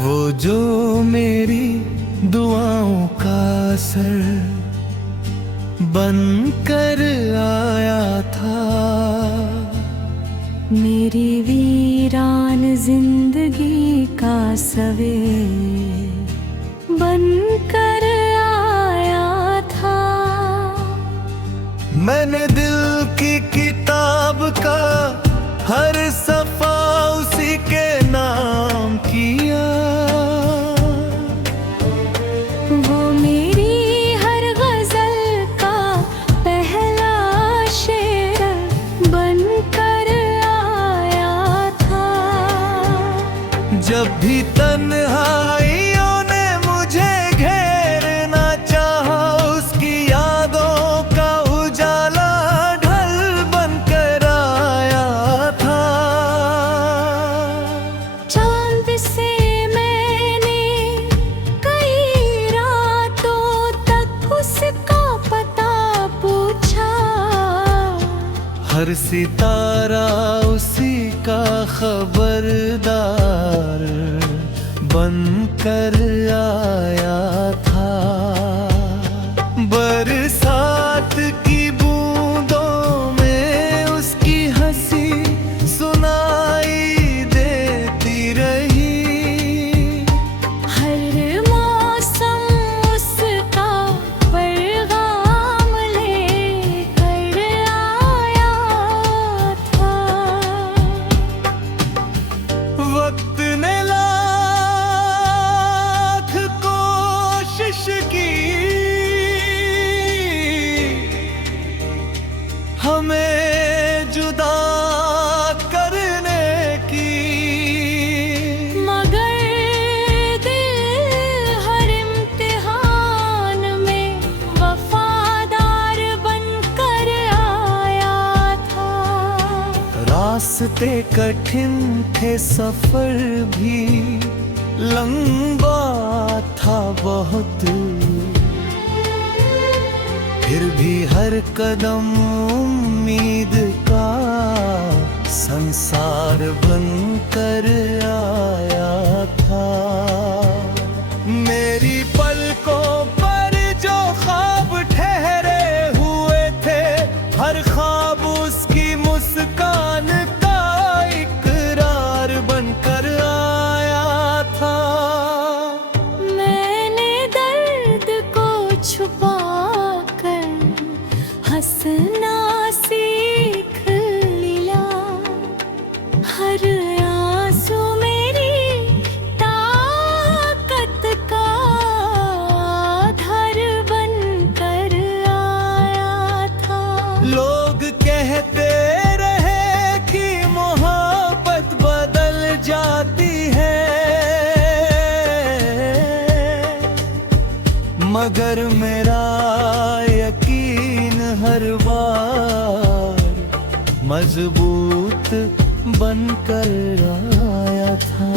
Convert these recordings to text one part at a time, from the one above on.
वो जो मेरी दुआओं का असर बनकर आया था, मेरी वीरान जिंदगी का सवेर बनकर आया था। मैंने दिल की किताब का हर सफा उसी के नाम किया। वो मेरी हर गजल का पहला शेर बनकर आया था। जब भी तन्हाइयों ने मुझे घेरना चाहा, उसकी यादों का उजाला ढल बनकर आया था। चांद से मैंने कई रातों तक उसका पता पूछा। हर सितारा उसी का खबरदार बनकर आया था। बरसात की बूंदों में उसकी हंसी सुनाई देती रही। हर मौसम उसका पैगाम लेकर आया था। वक्त ने लाख कोशिश की हमें जुदा करने की, मगर दिल हर इम्तिहान में वफादार बनकर आया था। रास्ते कठिन थे, सफर भी लंबा था बहुत, फिर भी हर कदम उम्मीद का संसार बनकर आया था। मेरी पलकों पर जो ख्वाब ठहरे हुए थे, हर ख्वाब उसकी मुस्कान का इकरार बनकर आया था। मैंने दर्द को छुपा कर हंसना सीख लिया। हर आंसू मेरी ताकत का आधार बनकर आया था। लोग कहते रहे कि मोहब्बत बदल जाती है, मगर मेरा यकीन हर बार मजबूत बनकर आया था।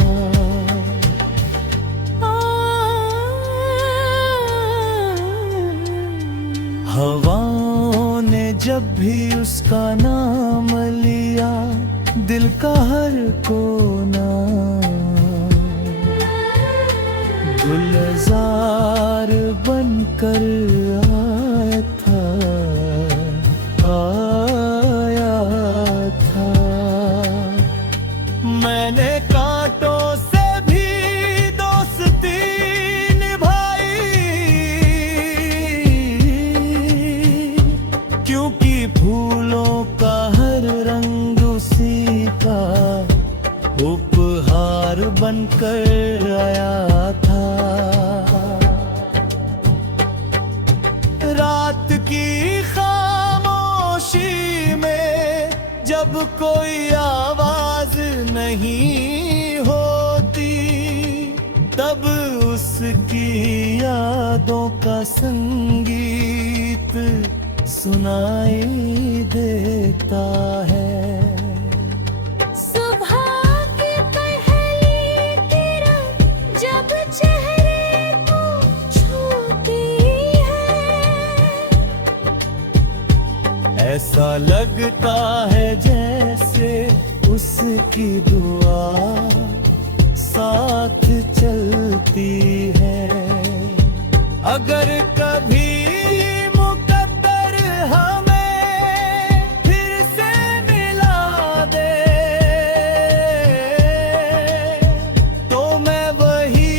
हवाओं ने जब भी उसका नाम लिया, दिल का हर कोना गुलजार बनकर आया था, आया था। मैंने कांटों से भी दोस्ती निभाई, क्योंकि फूलों का हर रंग उसी का उपहार बनकर आया था। रात की खामोशी में जब कोई आवाज नहीं होती, तब उसकी यादों का संगीत सुनाई देता है। सुबह की पहली किरण जब चेहरे को छूती है, ऐसा लगता है जैसे उसकी दुआ साथ चलती है। अगर कभी मुकद्दर हमें फिर से मिला दे, तो मैं वही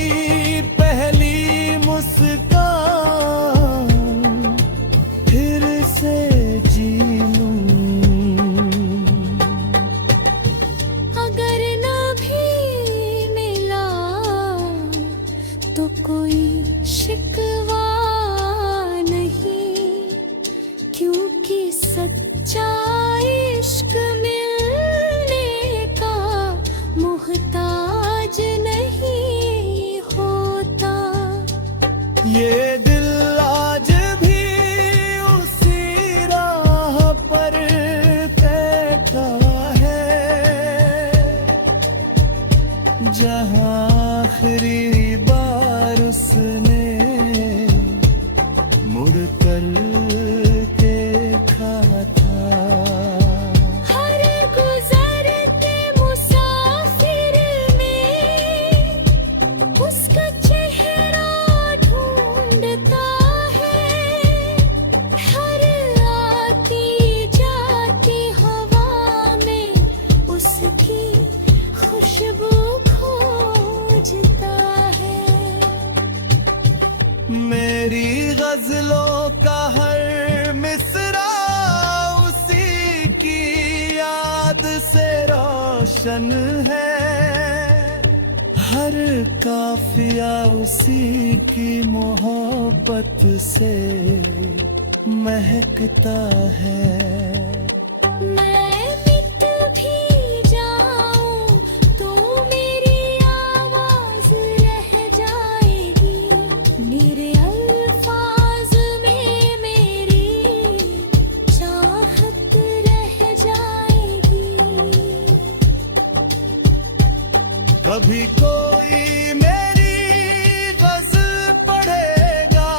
पहली मुस्कान फिर से जी लूं। अगर न भी मिला तो कोई शिकवा नहीं, क्योंकि सच्चा इश्क मिलने का मोहताज नहीं होता। ये दिल आज भी उसी राह पर बैठा है, जहाँ आखिरी बार उसने मुड़ कर देखा था। हर गुजरते मुसाफिर में उसका चेहरा ढूंढता है, हर आती जाती हवा में उसकी खुशबू खोजता है। मेरी गजलों का हर मिसरा उसी की याद से रोशन है, हर काफिया उसी की मोहब्बत से महकता है। मैं मिट भी जाऊं तो मेरी आवाज रह जाएगी, मेरे अल्फाज में मेरी चाहत रह जाएगी। कभी कोई मेरी गज़ल पढ़ेगा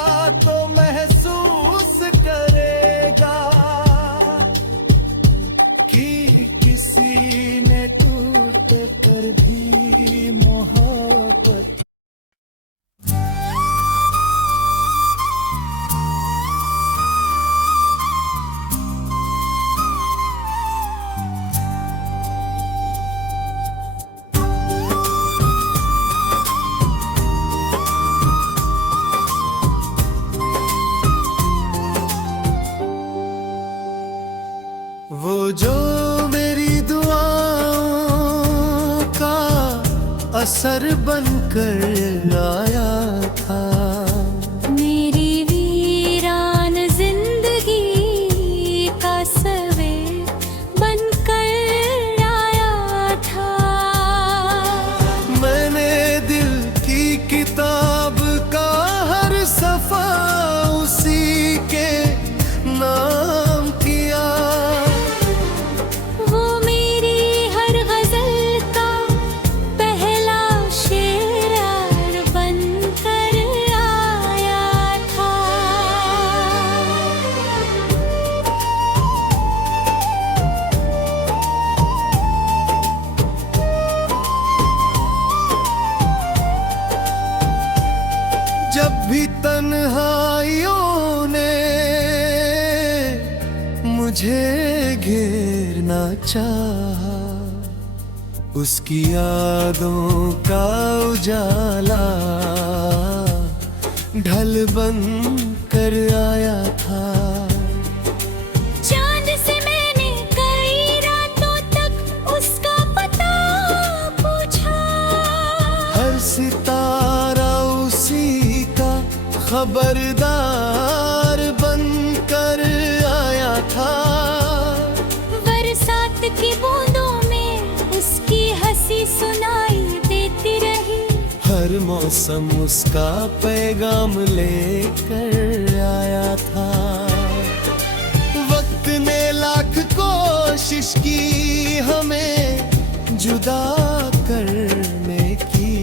तो महसूस करेगा कि किसी ने टूट कर भी मोहब्बत। वो जो मेरी दुआओं का असर बनकर आया था, मेरी वीरान जिंदगी का सवेर बनकर आया था। मैंने दिल की किताब का हर सफा उसी के नाम किया। वो मेरी हर गजल का पहला शेर बनकर आया था। जब भी तन्हाइयों ने मुझे घेरना चाहा, उसकी यादों का उजाला ढल बन कर आया था। चांद से मैंने कई रातों तक उसका पता पूछा, हर सितारा उसी का खबरदार बनकर आया था। बरसात की बूंदों में उसकी हंसी सुनाई देती रही, हर हर मौसम उसका पैगाम लेकर आया था। वक्त ने लाख कोशिश की हमें जुदा करने की,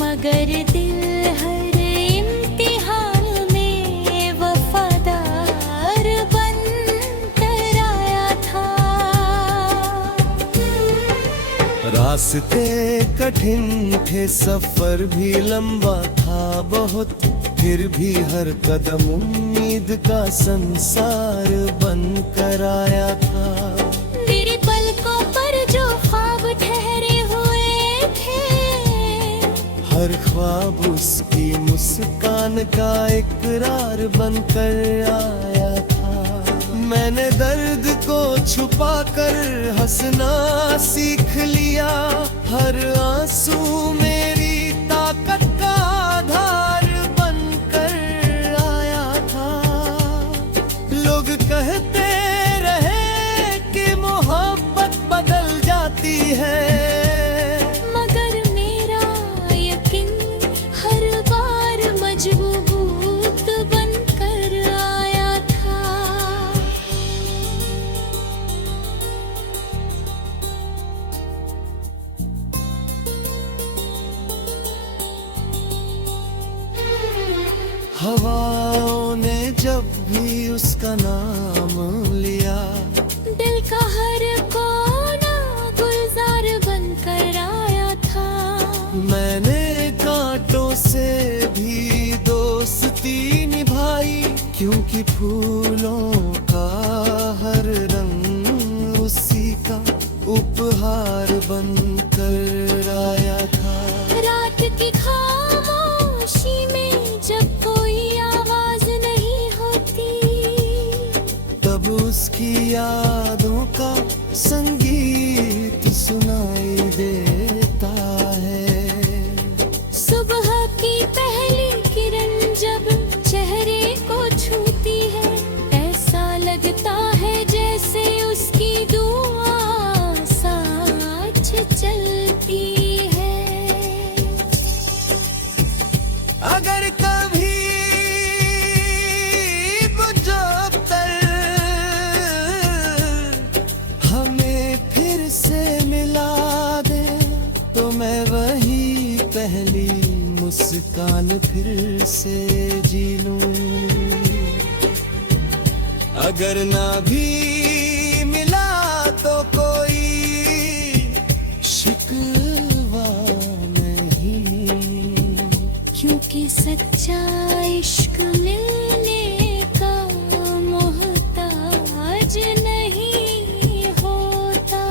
मगर दिल हर इम्तिहान में वफादार बन कर आया था। रास्ते कठिन थे, सफर भी लंबा था बहुत, फिर भी हर कदम उम्मीद का संसार बन कर आया था। तेरी पलकों पर जो ख्वाब ठहरे हुए थे, हर ख्वाब उसकी मुस्कान का इकरार बन कर आया था। मैंने दर्द को छुपा कर हंसना सीख लिया, हर आंसू मेरी ताकत का आधार बन कर आया था। लोग कहते रहे कि मोहब्बत बदल जाती है, मगर मेरा यकीन हर बार मजबूत बन कर आया था। हवाओं ने जब भी उसका नाम लिया, दिल का हर कोना गुलजार बन कर आया था। मैंने कांटों से भी दोस्ती निभाई, क्योंकि फूलों का हर रंग उसी का उपहार बन कर आया था। रात की खामोशी में जब कोई आवाज नहीं होती, तब उसकी यादों का संगीत सुनाई देता है। सुबह की पहली किरण जब चेहरे को छूती है, ऐसा लगता है जैसे उसकी दुआ साथ चलती है। अगर कभी जब हमें फिर से मिला दे, तो मैं वही पहली मुस्कान फिर से जी लूं। अगर ना भी मिला तो कोई शिकवा नहीं, क्योंकि सच्चा इश्क मिलने का मोहताज नहीं होता।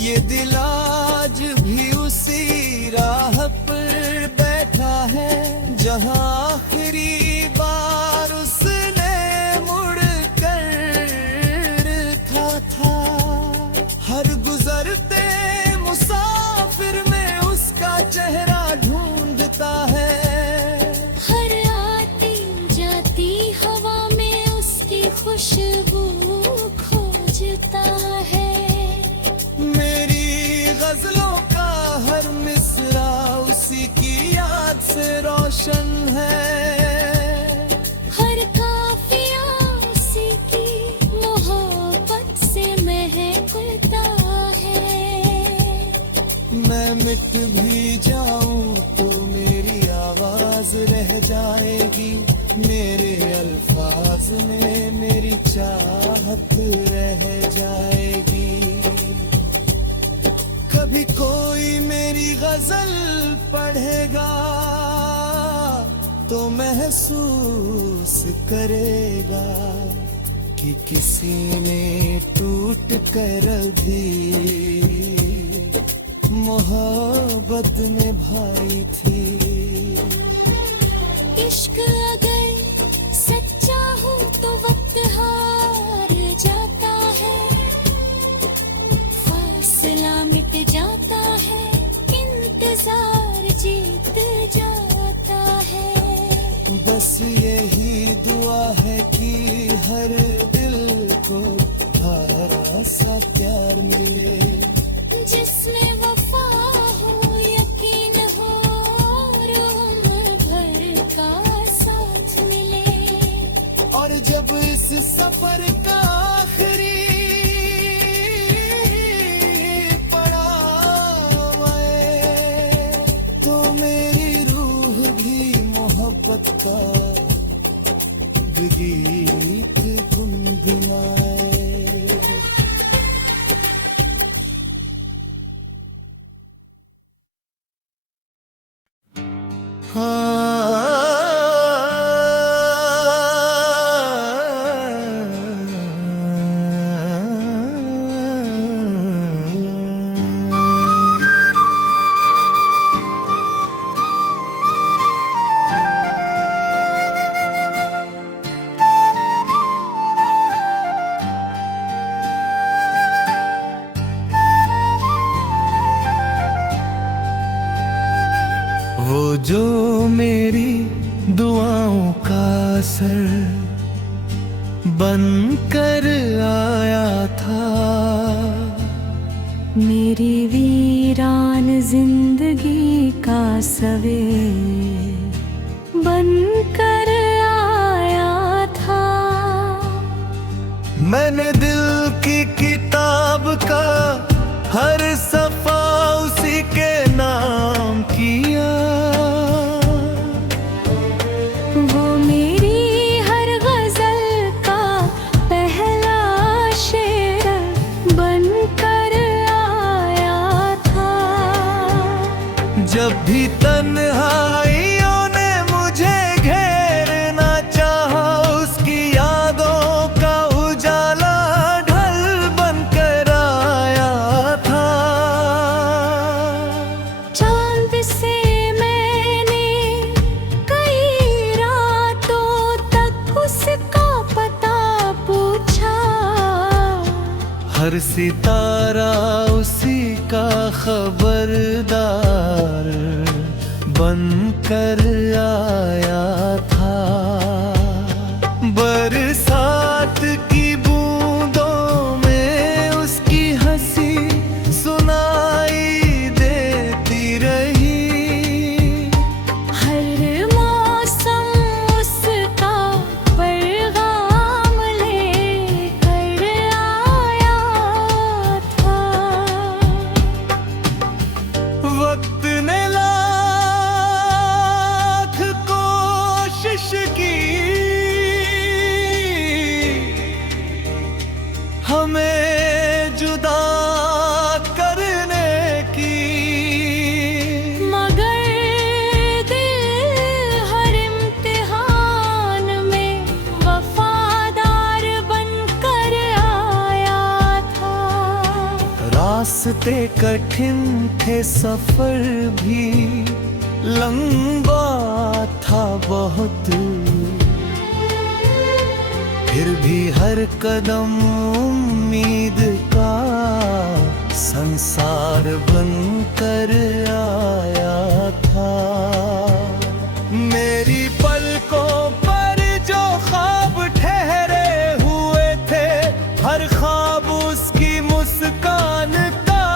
ये दिल आज भी उसी राह पर बैठा है, जहां आखिरी बार उसने मुड़ कर था। हर गुजरते मुसाफिर में उसका चेहरा ढूंढता है, हर आती जाती हवा में उसकी खुशबू खोजता है। मेरी गजलों का हर मिसरा उसी की याद से रोशन है। हर काफिया उसी की मोहब्बत से महकता है। मैं मिट भी जाऊं तो मेरी आवाज रह जाएगी, मेरे अल्फाज में मेरी चाहत रह जाएगी। कभी कोई मेरी गजल पढ़ेगा तो महसूस करेगा कि किसी ने टूट कर भी मोहब्बत निभाई थी। इश्क अगर सच्चा हो तो वक्त हार जाता है, फासला मिट जाता है, इंतजार जीत जाता है। बस यही दुआ है कि हर दिल को थारा सा प्यार मिले, जिसमें वफा हो, वो जो मेरी दुआओं का असर बनकर आया था, मेरी वीरान जिंदगी का सवेर बनकर आया था। मैंने दिल की किताब का हर सफा उसी के नाम किया। वो मेरी हर गजल का पहला शेर बनकर आया था। जब भी तन्हाइयों ने मुझे घेरना चाहा, उसकी यादों का उजाला ढल बनकर आया था। चांद से मैंने कई रातों तक उसका पता पूछा। हर सितारा उसी का खबरदार बनकर आया था। बरसात की बूंदों में उसकी हंसी सुनाई देती रही। हर मौसम उसका पैगाम लेकर आया था। वक्त ने लाख कोशिश की हमें जुदा करने की, मगर दिल हर इम्तिहान में वफादार बनकर आया था। रास्ते कठिन थे, सफर भी लंबा था बहुत, फिर भी हर कदम उम्मीद का संसार बनकर आया था। मेरी पलकों पर जो ख्वाब ठहरे हुए थे, हर ख्वाब उसकी मुस्कान का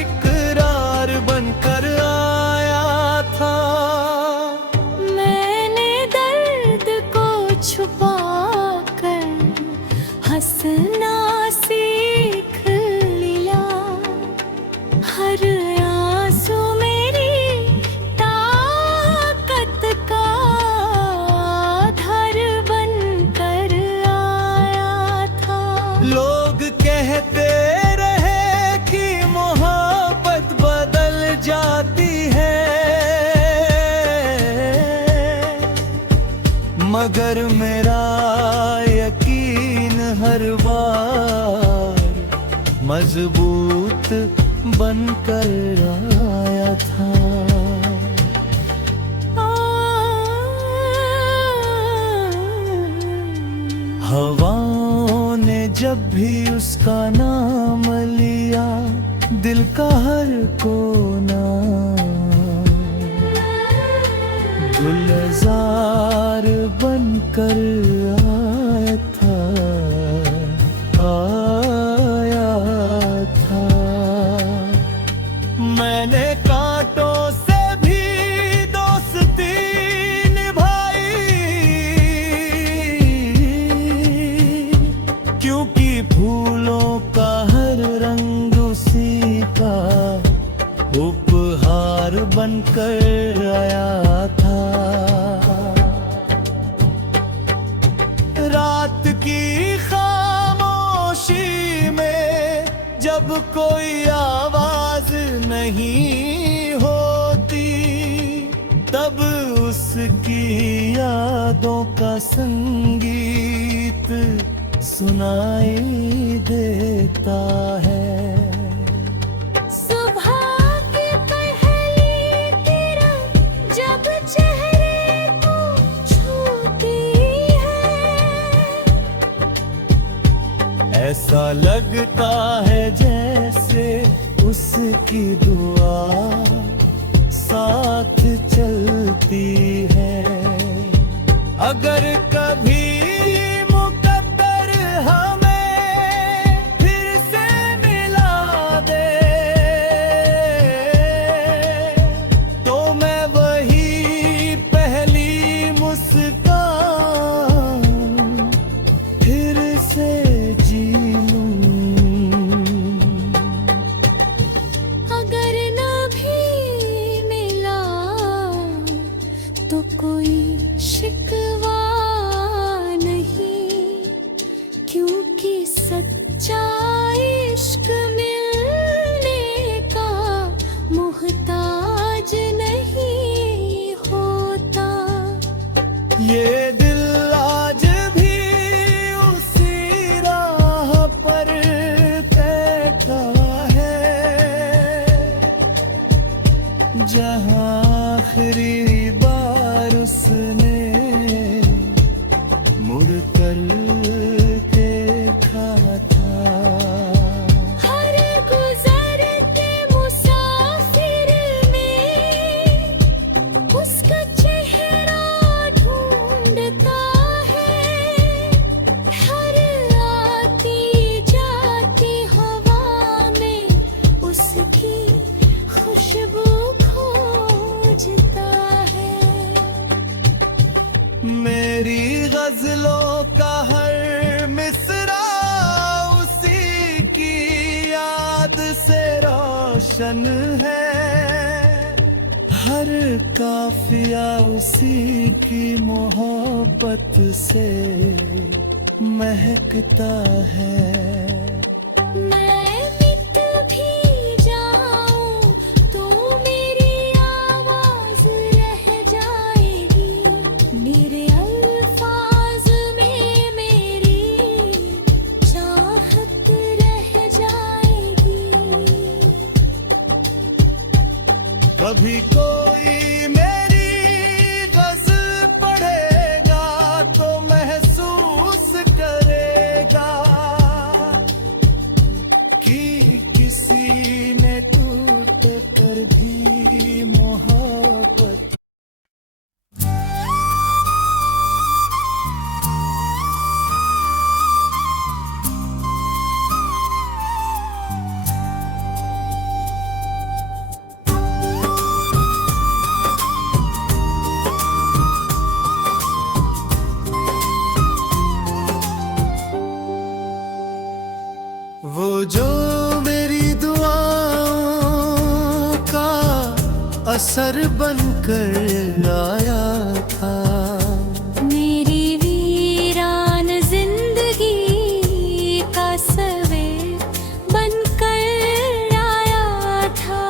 इकरार बनकर आया था। मैंने दर्द को छुपा कर हंसना सीख लिया। हर आंसू मेरी ताकत का आधार बनकर आया था। लोग कहते रहे कि मोहब्बत बदल जाती है, मगर मेरा यकीन हर बार मजबूत बनकर आया था। हवाओं ने जब भी उसका नाम लिया, दिल का हर कोना गुलजार बनकर आया था, आया था। मैंने कांटों से भी दोस्ती निभाई, क्योंकि फूलों का हर रंग उसी का उपहार बनकर आया था। रात की खामोशी में जब कोई आवाज नहीं होती, तब उसकी यादों का संगीत सुनाई देता है। सुबह की पहली किरण जब चेहरे को छूती है, ऐसा लगता है जैसे उसकी दुआ साथ चलती है। अगर कभी मुकद्दर हमें फिर से मिला दे, तो मैं वही पहली मुस्कान फिर से जी लूं। अगर न भी मिला तो कोई शिकवा नहीं, क्योंकि सच्चा इश्क मिलने का मोहताज नहीं होता। ये दिल आज भी उसी राह पर बैठा है, जहाँ आखिरी बार उसने मुड़कर देखा था। हर गुजरते मुसाफिर में उसका चेहरा ढूंढता है, हर आती जाती हवा में उसकी खुशबू खोजता है। मेरी गजलों का हर मिसरा उसी की याद से रोशन है, हर काफिया उसी की मोहब्बत से महकता है। मैं मिट भी जाऊं तो मेरी आवाज रह जाएगी, मेरे अल्फाज में मेरी चाहत रह जाएगी। कभी कोई मेरी गज़ल पढ़ेगा तो महसूस करेगा कि किसी ने टूट कर भी मोहब्बत। वो जो मेरी दुआओं का असर बनकर आया था, मेरी वीरान जिंदगी का सवेर बनकर आया था।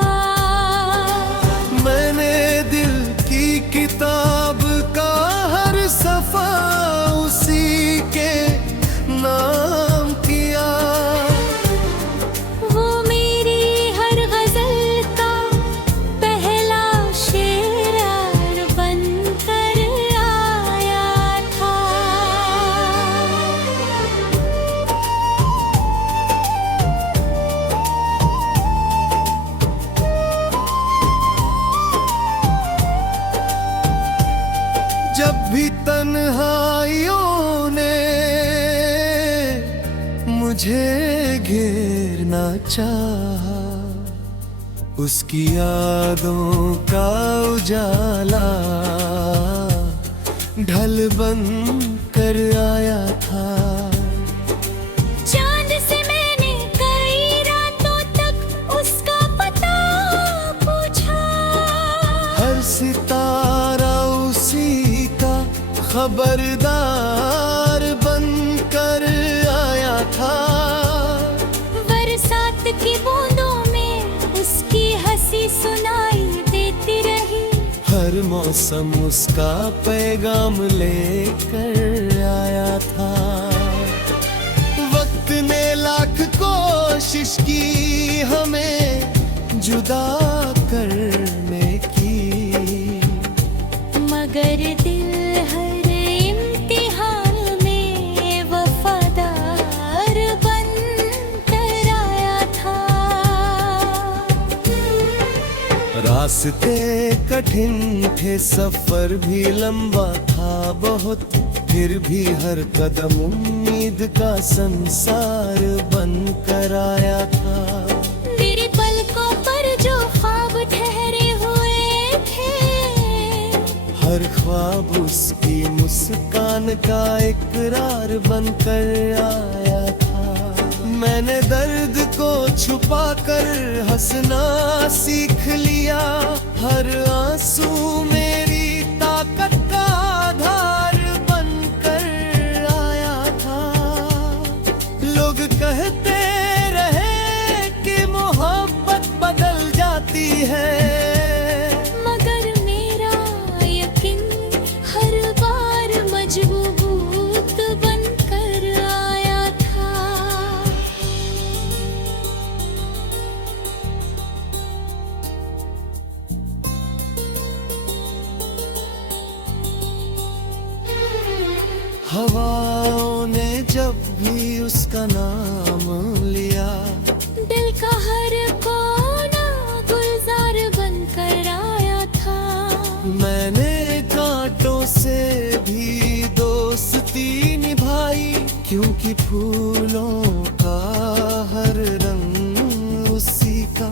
मैंने दिल की किताब का हर सफा उसी के नाम किया। वो मेरी हर गजल का पहला शेर बनकर आया था। जब भी तन्हाइयों ने मुझे घेरना चाहा, उसकी यादों का उजाला ढल बन कर आया था। चांद से मैंने कई रातों तक उसका पता पूछा, हर सितारा उसी का खबरदार बनकर आया था। बरसात की बूंदों में उसकी हंसी सुनाई देती रही, हर हर मौसम उसका पैगाम लेकर आया था। वक्त ने लाख कोशिश की हमें जुदा करने की, मगर दिल हर इम्तिहान में वफादार बन कर आया था। रास्ते कठिन थे, सफर भी लंबा था बहुत, फिर भी हर कदम उम्मीद का संसार बन कर आया था। मेरी पलकों पर जो ख्वाब ठहरे हुए थे, हर ख्वाब उसकी मुस्कान का इकरार बन कर आया था। मैंने दर्द को छुपा कर हंसना सीख लिया, हर आंसू मेरी ताकत का आधार बन कर आया था। लोग कहते रहे कि मोहब्बत बदल जाती है, मगर मेरा यकीन हर बार मजबूत बन कर आया था। हवाओं ने जब भी उसका नाम लिया, दिल का हर कोना गुलजार बन कर आया था। मैंने कांटों से भी दोस्ती निभाई, क्योंकि फूलों का हर रंग उसी का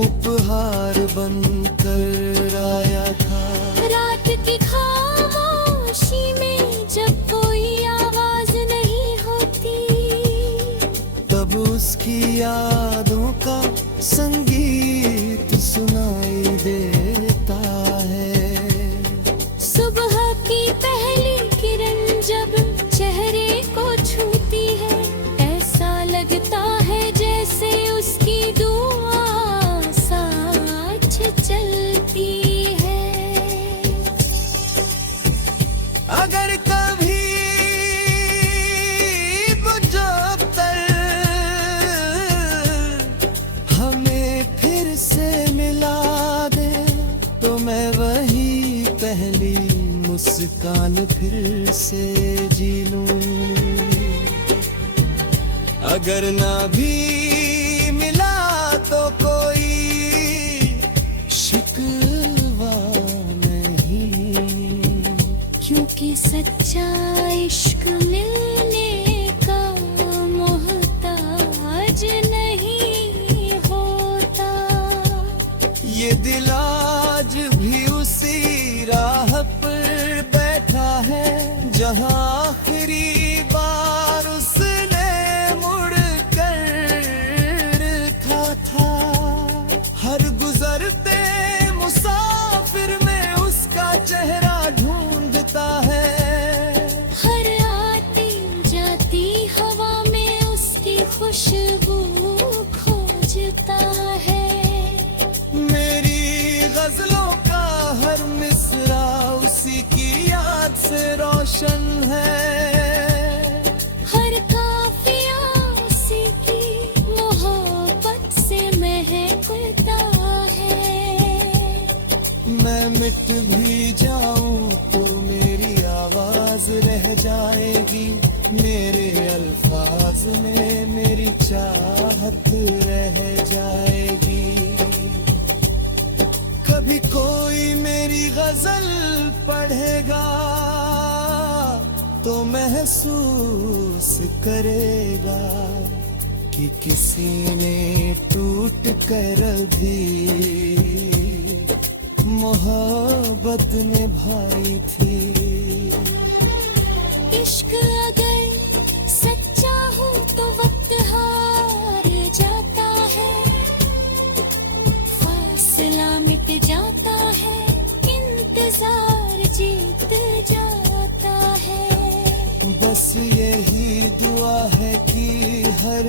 उपहार बन कर आया था। रात की खामोशी में जब कोई आवाज नहीं होती, तब उसकी यादों का संगीत सुनाई देता है। सुबह की पहली किरण जब चेहरे को छूती है, ऐसा लगता है जैसे उसकी दुआ साथ चलती है। अगर कभी जब हमें फिर से मिला दे, तो मैं वही पहली मुस्कान फिर से जी लूं। अगर ना भी मिला तो कोई शिकवा नहीं, क्योंकि सच्चा इश्क मिलने का मोहताज नहीं होता। ये दिल आज भी उसी राह पर बैठा है, जहां आखिरी बार उसने मुड़ कर रखा था। हर गुजरते मुसाफिर में उसका चेहरा ढूंढता है, हर आती जाती हवा में उसकी खुशबू खोजता है। मेरी गजलों का हर मिसरा उसी की याद से रोशन है। हर काफिया उसी की मोहब्बत से महकता है। मैं मिट भी जाऊं तो मेरी आवाज रह जाएगी, मेरे अल्फाज में मेरी चाहत रह जाएगी। कभी कोई मेरी गजल पढ़ेगा तो महसूस करेगा कि किसी ने टूट कर भी मोहब्बत निभाई थी। इश्क अगर सच्चा हो तो वक्त हार जाता है, फासला मिट जाता है, इंतजार जीत जाता है। बस यही दुआ है कि हर